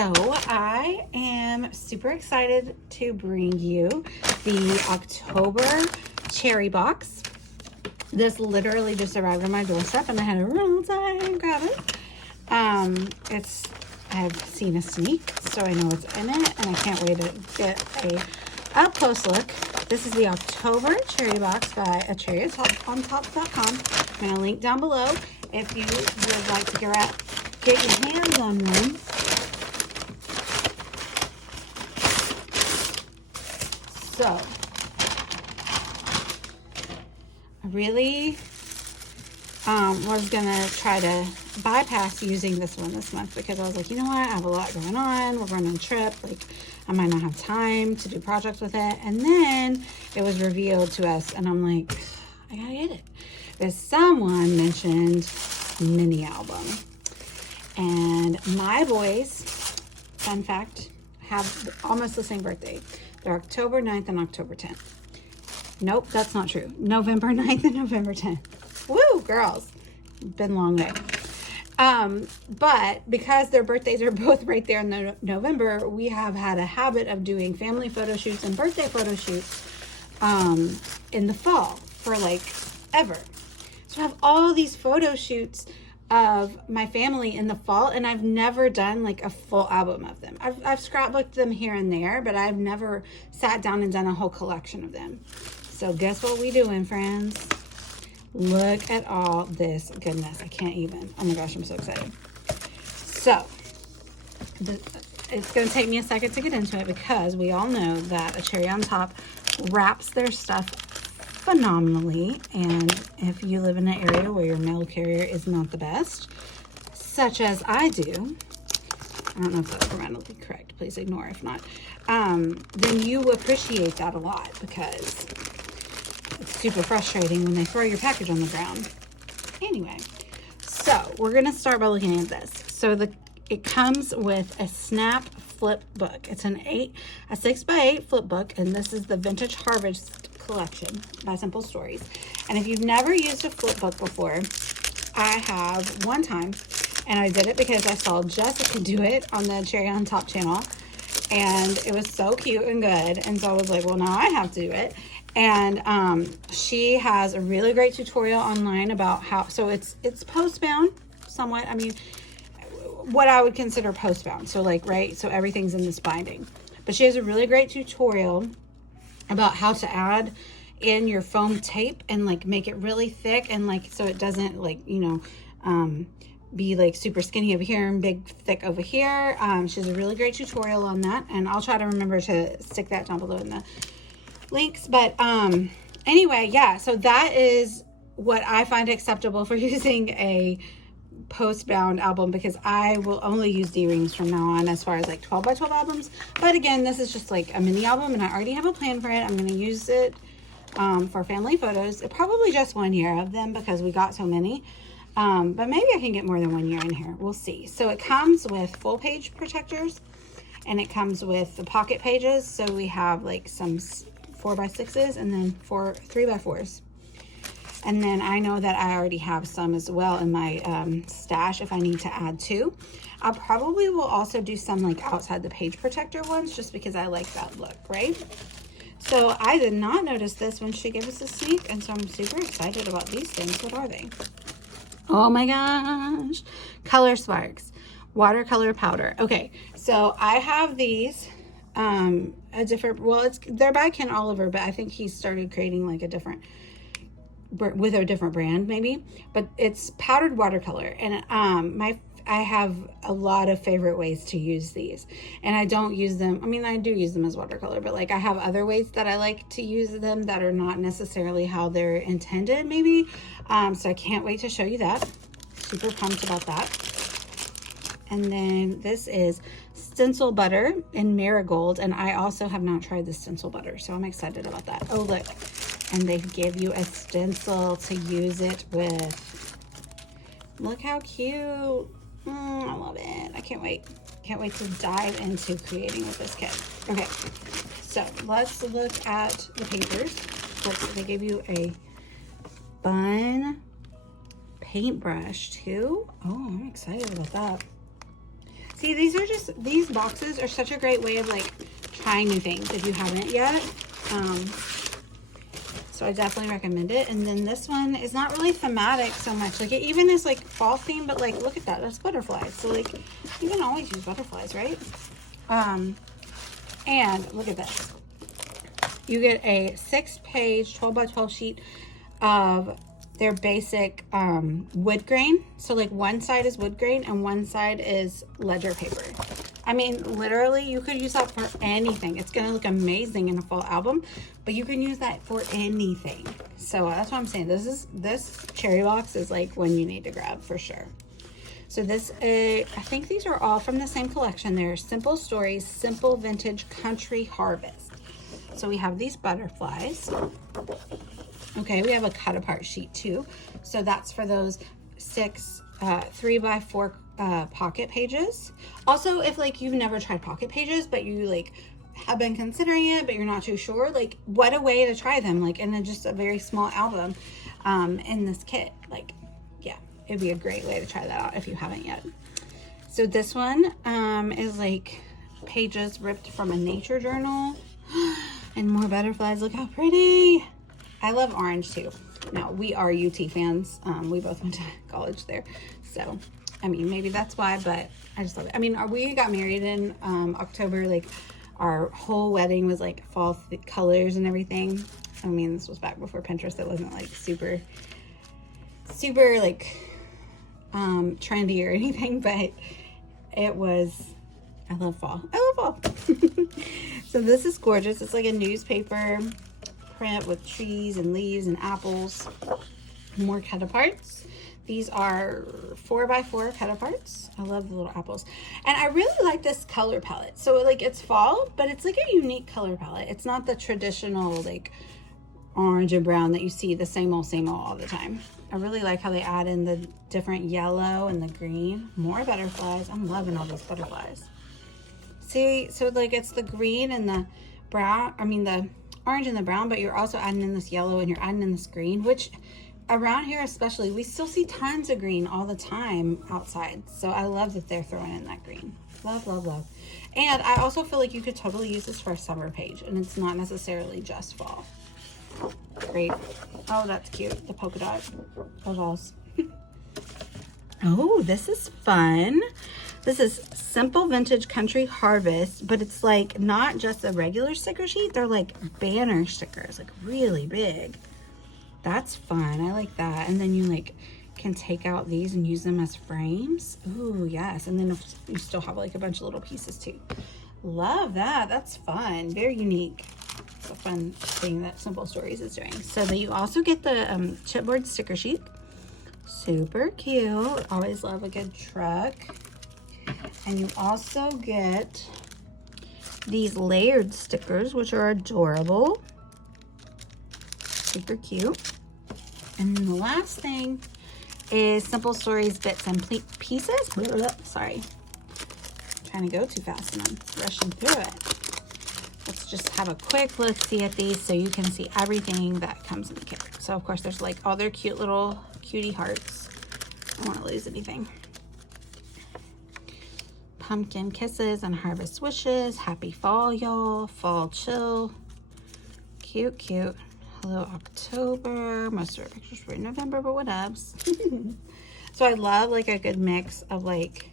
So I am super excited to bring you the October cherry box. This literally just arrived on my doorstep and I had a real time grab it. I've seen a sneak, so I know what's in it, and I can't wait to get a up close look. This is the October cherry box by cherryontop.com. I'm going to link down below if you would like to get your hands on one. So, I really was gonna try to bypass using this one this month because I was like, you know what, I have a lot going on, we're going on a trip, like I might not have time to do projects with it. And then it was revealed to us and I'm like, I gotta get it because someone mentioned mini album. And my boys, fun fact, have almost the same birthday. They're October 9th and October 10th. Nope, that's not true. November 9th and November 10th. Woo, girls. Been a long day. But because their birthdays are both right there in November, we have had a habit of doing family photo shoots and birthday photo shoots in the fall for like ever. So I have all these photo shoots of my family in the fall, and I've never done like a full album of them. I've scrapbooked them here and there, but I've never sat down and done a whole collection of them. So guess what we doing, friends? Look at all this goodness. I can't even. Oh my gosh, I'm so excited. So it's going to take me a second to get into it because we all know that a Cherry on Top wraps their stuff phenomenally. And if you live in an area where your mail carrier is not the best, such as I do, I don't know if that's grammatically correct, please ignore if not, then you appreciate that a lot because it's super frustrating when they throw your package on the ground. Anyway, so we're going to start by looking at this. So it comes with a snap flip book. It's a 6x8 flip book, and this is the Vintage Harvest collection by Simple Stories. And if you've never used a flip book before, I have one time, and I did it because I saw Jessica do it on the Cherry on Top channel, and it was so cute and good. And so I was like, well, now I have to do it. And she has a really great tutorial online about how, so it's post-bound somewhat. I mean, what I would consider post-bound. So like, right, so everything's in this binding. But she has a really great tutorial about how to add in your foam tape and like make it really thick and like, so it doesn't like, you know, be like super skinny over here and big thick over here. She has a really great tutorial on that, and I'll try to remember to stick that down below in the links. But anyway, yeah, so that is what I find acceptable for using a post-bound album, because I will only use D-rings from now on as far as like 12 by 12 albums. But again, this is just like a mini album and I already have a plan for it. I'm going to use it for family photos, probably just 1 year of them because we got so many. But maybe I can get more than 1 year in here. We'll see. So it comes with full page protectors and it comes with the pocket pages. So we have like some 4x6s and then 3x4s. And then I know that I already have some as well in my stash if I need to add 2. I probably will also do some like outside the page protector ones just because I like that look, right? So I did not notice this when she gave us a sneak, and so I'm super excited about these things. What are they? Oh my gosh. Color Sparks. Watercolor powder. Okay, so I have these. A different, well, they're by Ken Oliver, but I think he started creating like a different, with a different brand maybe, but it's powdered watercolor. And I have a lot of favorite ways to use these, and I don't use them, I mean, I do use them as watercolor, but like I have other ways that I like to use them that are not necessarily how they're intended maybe. So I can't wait to show you that. Super pumped about that. And then this is stencil butter in marigold, and I also have not tried the stencil butter, so I'm excited about that. Oh look, and they give you a stencil to use it with. Look how cute. I love it. I can't wait to dive into creating with this kit. Okay, so let's look at the papers. They give you a fun paintbrush too. Oh, I'm excited about that. See, these boxes are such a great way of like trying new things if you haven't yet. So I definitely recommend it. And then this one is not really thematic so much. Like it even is like fall theme, but like look at that, that's butterflies. So like you can always use butterflies, right? And look at this. You get a 6-page 12 by 12 sheet of their basic wood grain. So like one side is wood grain and one side is ledger paper. I mean, literally you could use that for anything. It's gonna look amazing in a fall album, but you can use that for anything. So that's what I'm saying. This cherry box is like one you need to grab for sure. So this, I think these are all from the same collection. They're Simple Stories, Simple Vintage Country Harvest. So we have these butterflies. Okay, we have a cut apart sheet too. So that's for those 6 3x4 pocket pages. Also, if like you've never tried pocket pages, but you like have been considering it, but you're not too sure, like what a way to try them, like in just a very small album in this kit. Like, yeah, it'd be a great way to try that out if you haven't yet. So this one is like pages ripped from a nature journal. And more butterflies. Look how pretty. I love orange too. Now, we are UT fans. We both went to college there. So, I mean, maybe that's why, but I just love it. I mean, we got married in October. Like, our whole wedding was like fall colors and everything. I mean, this was back before Pinterest. It wasn't like super like trendy or anything, but it was, I love fall. I love fall. So this is gorgeous. It's like a newspaper print with trees and leaves and apples. More cut aparts. These are 4x4 cut aparts. I love the little apples. And I really like this color palette. So like it's fall, but it's like a unique color palette. It's not the traditional like orange and brown that you see the same old all the time. I really like how they add in the different yellow and the green. More butterflies. I'm loving all these butterflies. See, so like it's the green and the brown, I mean the orange and the brown, but you're also adding in this yellow and you're adding in this green, which around here especially, we still see tons of green all the time outside. So I love that they're throwing in that green. Love, love, love. And I also feel like you could totally use this for a summer page and it's not necessarily just fall. Great. Oh, that's cute. The polka dot balls. Oh, this is fun. This is Simple Vintage Country Harvest, but it's like not just a regular sticker sheet. They're like banner stickers, like really big. That's fun. I like that. And then you like can take out these and use them as frames. Ooh, yes. And then if you still have like a bunch of little pieces too. Love that. That's fun. Very unique. It's a fun thing that Simple Stories is doing. So then you also get the chipboard sticker sheet. Super cute. Always love a good truck. And you also get these layered stickers, which are adorable. Super cute. And then the last thing is Simple Stories Bits and Pieces. Sorry. I'm trying to go too fast and I'm rushing through it. Let's just have a quick look-see at these so you can see everything that comes in the kit. So, of course, there's like all their cute little cutie hearts. I don't want to lose anything. Pumpkin kisses and harvest wishes. Happy fall, y'all. Fall chill. Cute, cute. Hello, October. Most of our pictures were in November, but whatevs. So I love like a good mix of like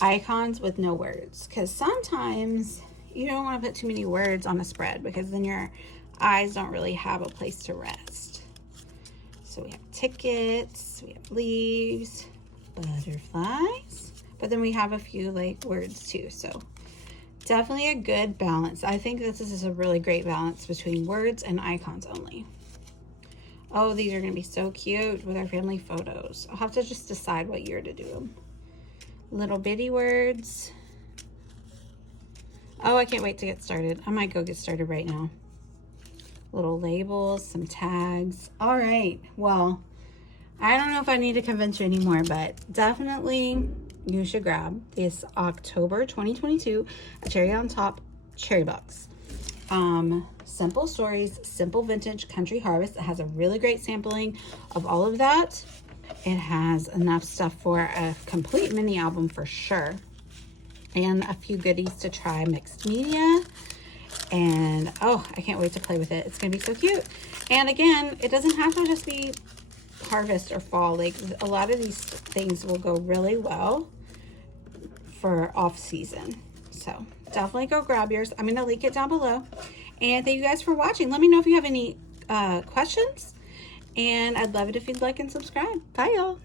icons with no words, because sometimes you don't want to put too many words on a spread because then your eyes don't really have a place to rest. So we have tickets, we have leaves, butterflies, but then we have a few like words too. So definitely a good balance. I think this is a really great balance between words and icons only. Oh, these are going to be so cute with our family photos. I'll have to just decide what year to do them. Little bitty words. Oh, I can't wait to get started. I might go get started right now. Little labels, some tags. All right. Well, I don't know if I need to convince you anymore, but definitely you should grab this October 2022 Cherry on Top Cherry Box. Simple Stories, Simple Vintage Country Harvest. It has a really great sampling of all of that. It has enough stuff for a complete mini album for sure. and a few goodies to try mixed media. And oh, I can't wait to play with it. It's gonna be so cute. And again, it doesn't have to just be harvest or fall. Like, a lot of these things will go really well for off season. So definitely go grab yours. I'm gonna link it down below. And thank you guys for watching. Let me know if you have any questions, and I'd love it if you'd like and subscribe. Bye, y'all.